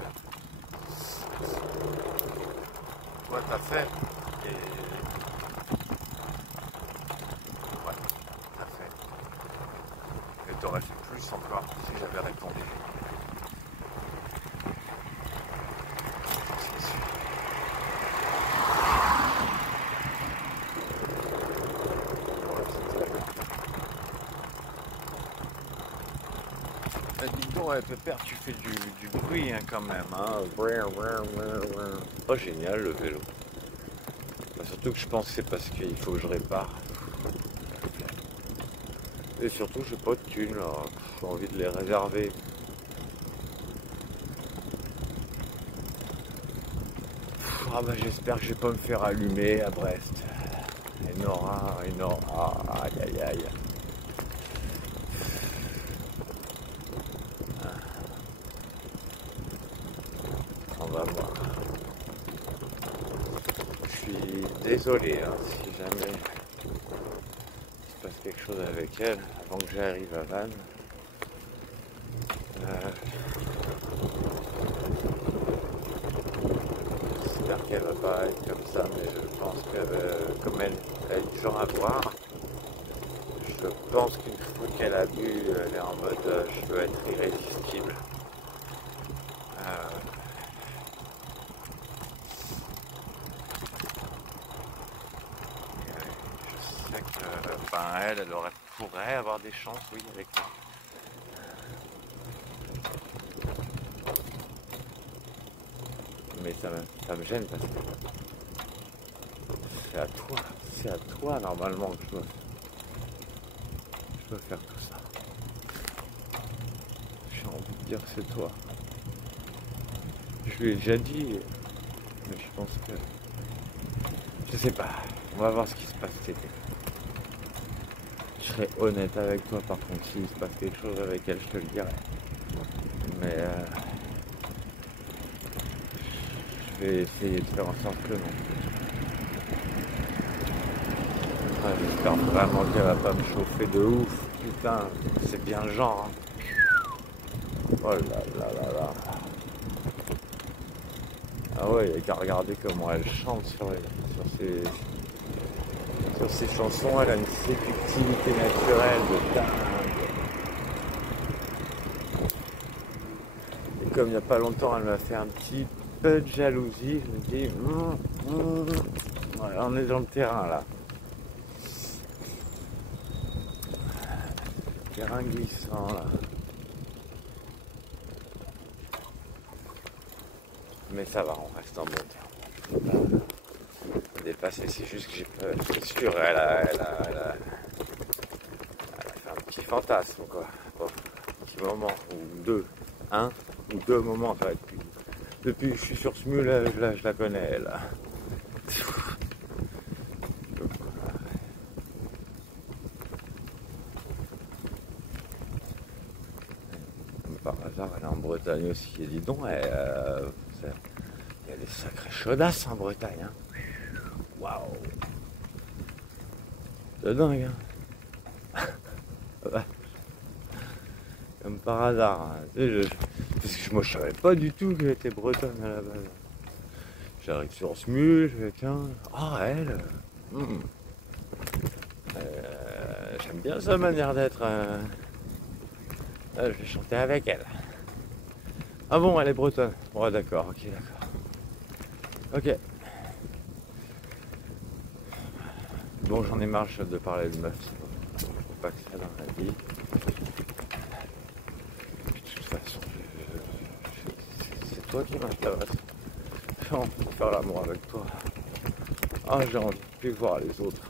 Toi t'as fait. Et ouais, t'as fait. Et t'aurais fait plus encore si j'avais répondu. C'est sûr. Dis donc, ouais, Pépère, tu fais du bruit hein, quand même. Hein. Oh, génial le vélo. Bah, surtout que je pense que c'est parce qu'il faut que je répare. Et surtout, j'ai pas de thunes là. J'ai envie de les réserver. Ah bah j'espère que je vais pas me faire allumer à Brest. Enora, aïe aïe aïe. On va voir. Je suis désolé hein, si jamais il se passe quelque chose avec elle avant que j'arrive à Vannes. J'espère qu'elle va pas être comme ça, mais je pense que comme elle est du genre à boire, je pense qu'une fois qu'elle a bu, elle est en mode je veux être irrésistible. Je sais que elle pourrait avoir des chances, oui, avec moi. Mais ça me gêne parce que c'est à toi normalement que je dois faire tout ça. J'ai envie de dire que c'est toi. Je lui ai déjà dit, mais je pense que... Je sais pas, on va voir ce qui se passe cet été. Je serai honnête avec toi par contre, s'il se passe quelque chose avec elle, je te le dirai. Mais je vais essayer de faire en sorte que non. J'espère vraiment qu'elle va pas me chauffer de ouf. Putain, c'est bien le genre. Hein. Oh là là là là. Ah ouais, il n'y a qu'à regarder comment elle chante sur ses chansons. Elle a une séductivité naturelle de dingue. Et comme il n'y a pas longtemps, elle m'a fait un petit peu de jalousie, je me dis, ouais, on est dans le terrain là. Terrain glissant là. Mais ça va, on reste en bon terme. Dépasser, c'est juste que j'ai peur. C'est sûr, elle a fait un petit fantasme quoi. Bon, un petit moment, ou deux. Un ou deux moments, ça va être plus. Depuis que je suis sur ce mule, je la connais elle. Par hasard, elle est en Bretagne aussi. Et dis donc, il y a des sacrées chaudasses en Bretagne. Hein. Waouh! C'est dingue, hein? Ouais. Comme par hasard. Hein. Parce que moi, je savais pas du tout qu'elle était bretonne à la base. J'arrive sur ce mule, je vais tiens. Ah, elle! J'aime bien sa manière d'être. Je vais chanter avec elle. Ah bon, elle est bretonne. Ouais, d'accord, ok, d'accord. Ok. Bon, j'en ai marre de parler de meufs. Faut pas que ça dans la vie. De toute façon, c'est toi qui m'intéresse. J'ai envie de faire l'amour avec toi. Ah, j'ai envie de plus voir les autres.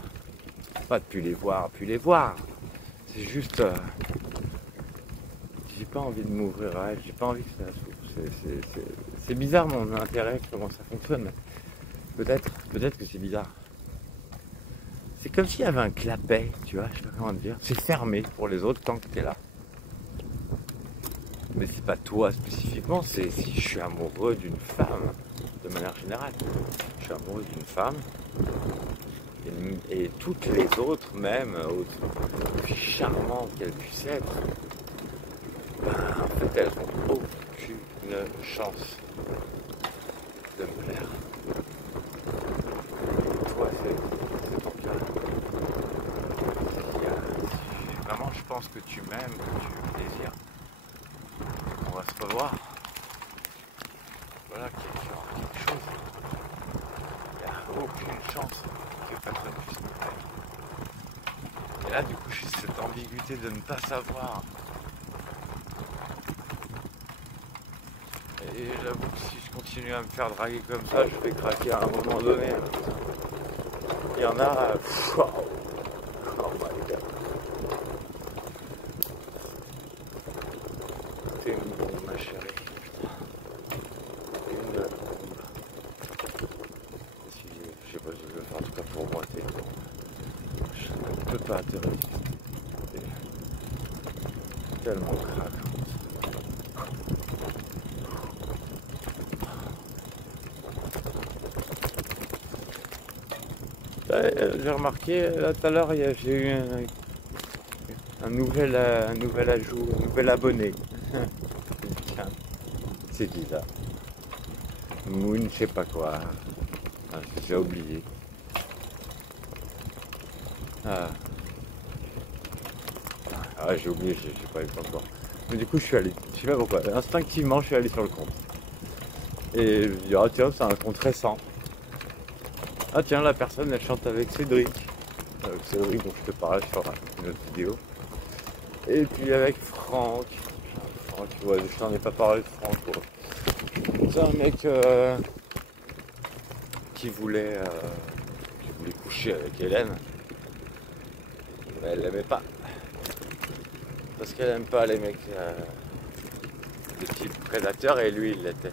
Pas de plus les voir. C'est juste... j'ai pas envie de m'ouvrir à elle, j'ai pas envie que ça s'ouvre. C'est bizarre mon intérêt, comment ça fonctionne. Peut-être que c'est bizarre. C'est comme s'il y avait un clapet, tu vois, je sais pas comment te dire. C'est fermé pour les autres tant que t'es là. Mais c'est pas toi spécifiquement, c'est si je suis amoureux d'une femme, de manière générale. Je suis amoureux d'une femme, et toutes les autres, même, aussi charmantes qu'elles puissent être, ben, en fait, elles n'ont aucune chance de me plaire. Et toi, c'est ton cas. Vraiment, je pense que tu m'aimes, que tu désires. On va se revoir. Voilà, quelque chose. Il n'y a aucune chance que personne puisse me plaire. Et là, du coup, j'ai cette ambiguïté de ne pas savoir. Et j'avoue que si je continue à me faire draguer comme ça, je vais craquer à un moment donné. Il y en a... Wow. Oh my god. T'es une bombe, ma chérie. T'es une bombe. Je sais pas ce que je veux faire, en tout cas pour moi, t'es une bombe. Je ne peux pas te résister. T'es tellement craquante. J'ai remarqué, là tout à l'heure, j'ai eu un nouvel ajout, un nouvel abonné. Tiens, c'est bizarre. Moon, je sais pas quoi. Ah, j'ai oublié. Ah, j'ai oublié, j'ai pas eu le temps encore. Mais du coup, je suis allé, je sais pas pourquoi, instinctivement, je suis allé sur le compte. Et je me dis, ah tiens, c'est un compte récent. Ah tiens, la personne, elle chante avec Cédric. Avec Cédric dont je te parlais sur une autre vidéo. Et puis avec Franck. Franck, ouais, je t'en ai pas parlé de Franck. Ouais. C'est un mec qui voulait coucher avec Hélène. Mais elle l'aimait pas. Parce qu'elle aime pas les mecs de type prédateur, et lui il l'était.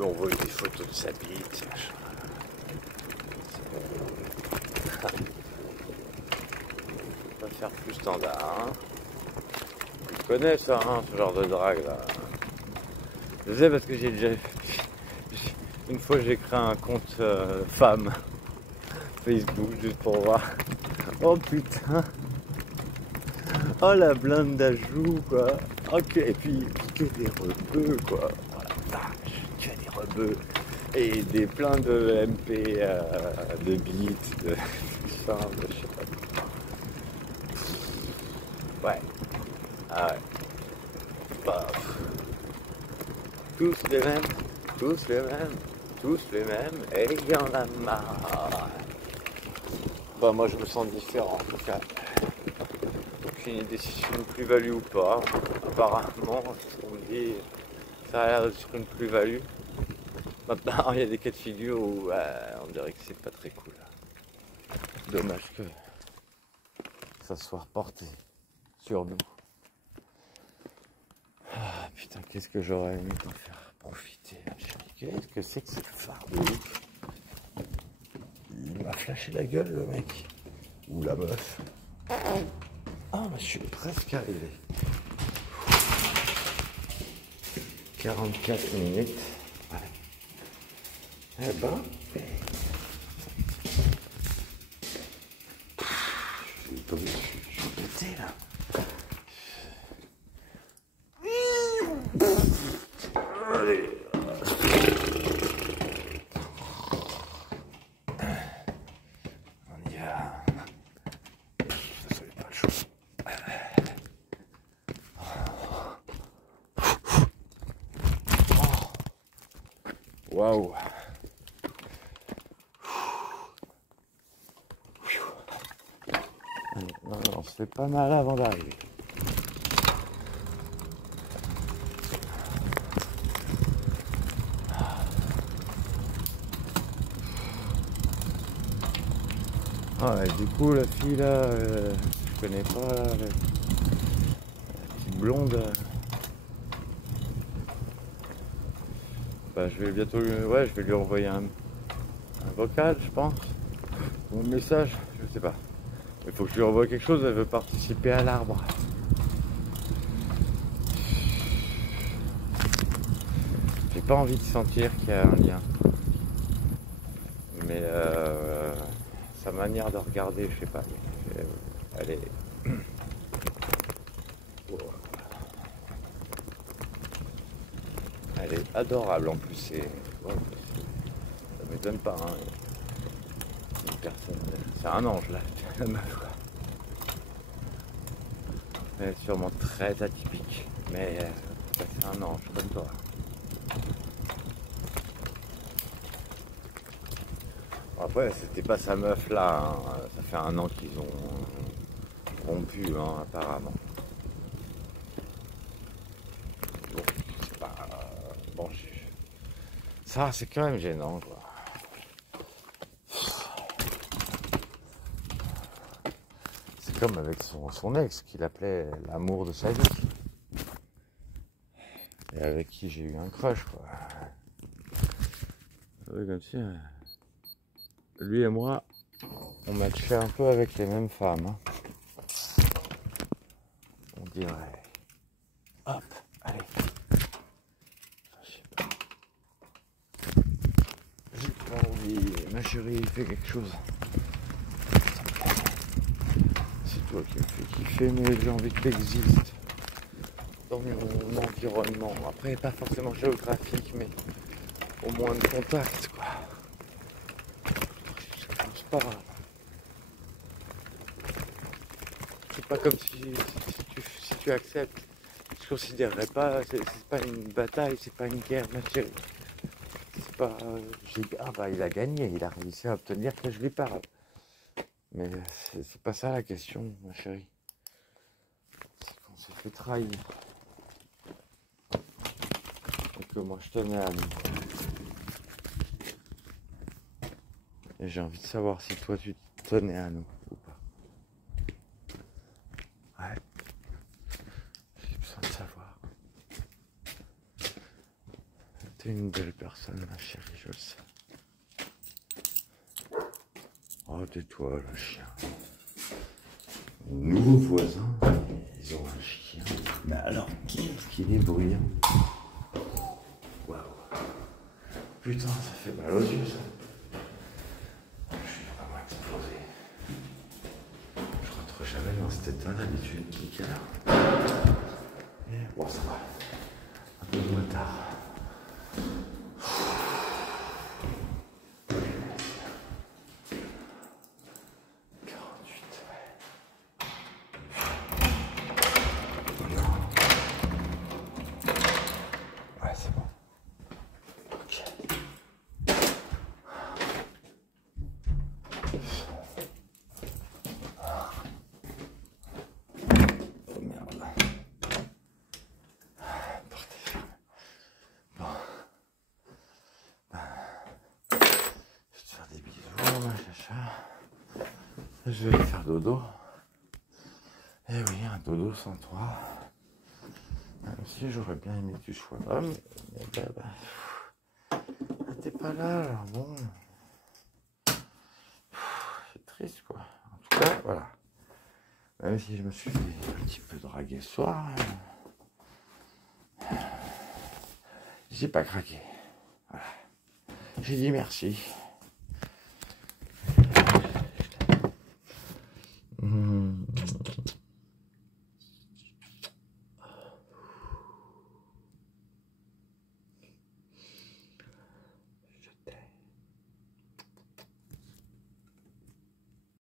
On voit des photos de sa bite, machin. On va faire plus standard, hein. Tu connais ça, hein, ce genre de drague là. Je sais parce que j'ai déjà... Une fois j'ai créé un compte femme Facebook juste pour voir. Oh putain. Oh la blinde d'ajout quoi. Ok, et puis que des rebeux quoi. Oh la vache, que des rebeux. Et des plein de MP, de beats, de sound, je sais pas. Ouais. Ah ouais. Paf. Tous les mêmes, tous les mêmes, tous les mêmes, et il y en a marre. Bah moi je me sens différent en tout cas. Aucune idée si c'est une plus-value ou pas. Apparemment, ce qu'on me dit, ça a l'air d'être une plus-value. Maintenant, il y a des cas de figure où on dirait que c'est pas très cool. Dommage que ça soit reporté sur nous. Ah putain, qu'est-ce que j'aurais aimé t'en faire profiter, la chérie. Qu'est-ce que c'est que cette fardeau? Il m'a flashé la gueule, le mec. Ou la meuf. Ah, mais je suis presque arrivé. 44 minutes. Ouais. Eh ben, je suis pété là. Allez. On y va. Ça fait pas chaud. Waouh. Non, on se fait pas mal avant d'arriver. Ah, et du coup, la fille là, je connais pas là, la petite blonde. Bah, je vais bientôt ouais, je vais lui envoyer un vocal, je pense. Ou un message, je sais pas. Il faut que je lui envoie quelque chose, elle veut participer à l'arbre. J'ai pas envie de sentir qu'il y a un lien. Mais sa manière de regarder, je sais pas. Elle est. Elle est adorable en plus. Ouais, ça m'étonne pas. Hein. Une personne, c'est un ange là, la meuf quoi. Elle est sûrement très atypique, mais c'est un ange comme toi. Après, c'était pas sa meuf là, hein. Ça fait un an qu'ils ont rompu, hein, apparemment. Bon, c'est pas. Bon, ça, c'est quand même gênant, quoi. C'est comme avec son ex, qu'il appelait l'amour de sa vie. Et avec qui j'ai eu un crush, quoi. Oui, comme si. Lui et moi, on matchait un peu avec les mêmes femmes. Hein. On dirait. Hop, allez. J'ai pas envie, ma chérie, fais quelque chose. C'est toi qui me fais kiffer, mais j'ai envie que tu existes dans mon environnement. Après, pas forcément géographique, mais au moins de contact, quoi. Je pense pas. C'est pas comme si tu acceptes. Je considérerais pas, c'est pas une bataille, c'est pas une guerre, ma chérie. C'est pas. Ah bah il a gagné, il a réussi à obtenir que je lui parle. Mais c'est pas ça la question, ma chérie. C'est qu'on s'est fait trahir. Et que moi je tenais à lui. Et j'ai envie de savoir si toi tu tenais à nous ou pas. Ouais. J'ai besoin de savoir. T'es une belle personne, ma chérie, je le sais. Oh, tais-toi, le chien. Nos nouveaux voisins, ils ont un chien. Mais alors, qu'est-ce qu'il est bruyant. Waouh. Putain, ça fait mal aux yeux, ça. Je suis vraiment explosé. Je rentre jamais dans cet état d'habitude. Quelle heure? Bon, ça va. Un peu moins tard. Je vais faire dodo. Eh oui, un dodo sans toi. Même si j'aurais bien aimé que tu sois là, mais t'es pas là, alors bon. C'est triste, quoi. En tout cas, voilà. Même si je me suis fait un petit peu draguer ce soir, j'ai pas craqué. Voilà. J'ai dit merci.